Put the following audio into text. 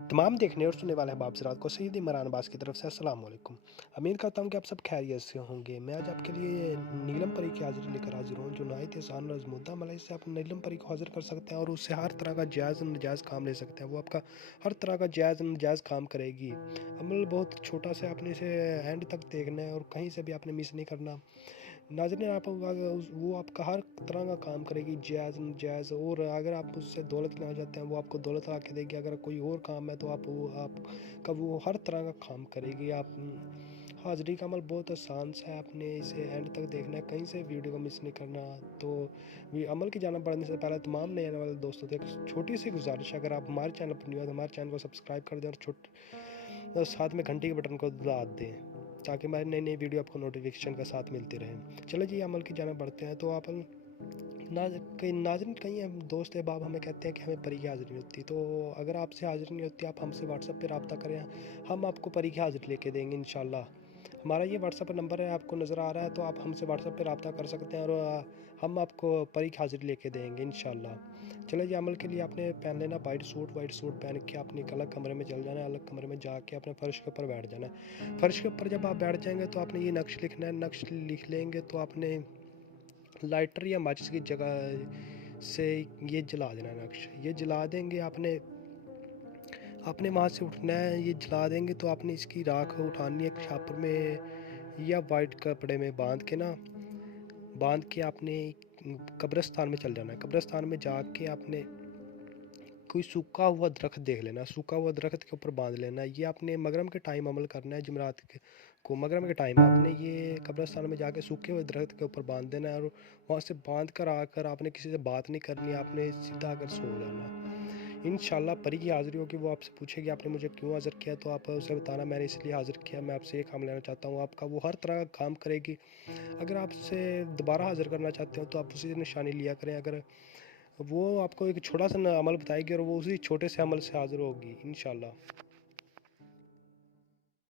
तमाम देखने और सुनने वाले अहबाब हज़रात को सैयद इमरान अब्बास की तरफ से अस्सलाम वालेकुम। उम्मीद करता हूँ कि आप सब खैरियत से होंगे। मैं आज आपके लिए नीलम परी की हाज़िरी लेकर हाज़िर हूँ, जो नहायत ही आसान और आज़मूदा अमल है। इससे आप नीलम परी को हाज़िर कर सकते हैं और उससे हर तरह का जायज़ और नाजायज़ काम ले सकते हैं। वो आपका हर तरह का जायज़ और नाजायज़ काम करेगी। अमल बहुत छोटा सा, आपने इसे एंड तक देखना है और कहीं से भी आपने मिस नहीं करना। नाज़रीन, आप वो आपका हर तरह का काम करेगी, जायज़ नाजायज़। और अगर आप उससे दौलत लेना चाहते हैं, वो आपको दौलत ला के देगी। अगर कोई और काम है तो आपका वो हर तरह का काम करेगी। हाज़िरी का अमल बहुत आसान सा है, आपने इसे एंड तक देखना है, कहीं से वीडियो को मिस नहीं करना। तो अमल की जानिब बढ़ने से पहले तमाम नए आने वाले दोस्तों से एक छोटी सी गुजारिश है, अगर आप हमारे चैनल पर न्यू है तो हमारे चैनल को सब्सक्राइब कर दें और साथ में घंटी के बटन को दबा दें, ताकि हमारी नई नई वीडियो आपको नोटिफिकेशन के साथ मिलती रहे। चलो जी, अमल की जानिब बढ़ते हैं। तो आप नाज़रीन, कई दोस्त अहबाब हमें कहते हैं कि हमें परी की हाज़िरी नहीं होती। तो अगर आपसे हाज़िरी नहीं होती, आप हमसे व्हाट्सएप पे रब्ता करें, हम आपको परी की हाज़िरी लेके देंगे इंशाल्लाह। हमारा ये व्हाट्सएप नंबर है, आपको नज़र आ रहा है, तो आप हमसे व्हाट्सएप पे रब्ता कर सकते हैं और हम आपको परी की हाज़िरी लेके देंगे इंशाल्लाह। चलिए जी, अमल के लिए आपने पहन लेना वाइट सूट पहन के आपने एक अलग कमरे में चल जाना है। अलग कमरे में जाके अपने फ़र्श के ऊपर बैठ जाना है। फ़र्श के ऊपर जब आप बैठ जाएंगे तो आपने ये नक्श लिखना है। नक्श लिख लेंगे तो आपने लाइटर या माचिस की जगह से ये जला देना नक्श। ये जला देंगे आपने आपने वहाँ से उठना है। ये जला देंगे तो आपने इसकी राख उठानी है एक छापर में या वाइट कपड़े में बांध के आपने कब्रिस्तान में चल जाना है। कब्रिस्तान में जाके आपने कोई सूखा हुआ दरख्त देख लेना, सूखा हुआ दरख्त के ऊपर बांध लेना। ये आपने मगरम के टाइम अमल करना है। जुमेरात को मगरम के टाइम आपने ये कब्रिस्तान में जाके सूखे हुए दरख्त के ऊपर बांध देना है और वहाँ से बांध कर आकर आपने किसी से बात नहीं करनी, आपने सीधा आकर सो जाना। इंशाल्लाह परी की हाज़िरी होगी, वो आपसे पूछेगी आपने मुझे क्यों हाज़िर किया, तो आप उसे बताना मैंने इसलिए हाज़िर किया, मैं आपसे ये काम लेना चाहता हूँ। आपका वो हर तरह का काम करेगी। अगर आप उसे दोबारा हाज़िर करना चाहते हो तो आप उसी निशानी लिया करें। अगर वो आपको एक छोटा सा अमल बताएगी और वो उसी छोटे से अमल से हाज़िर होगी इंशाल्लाह।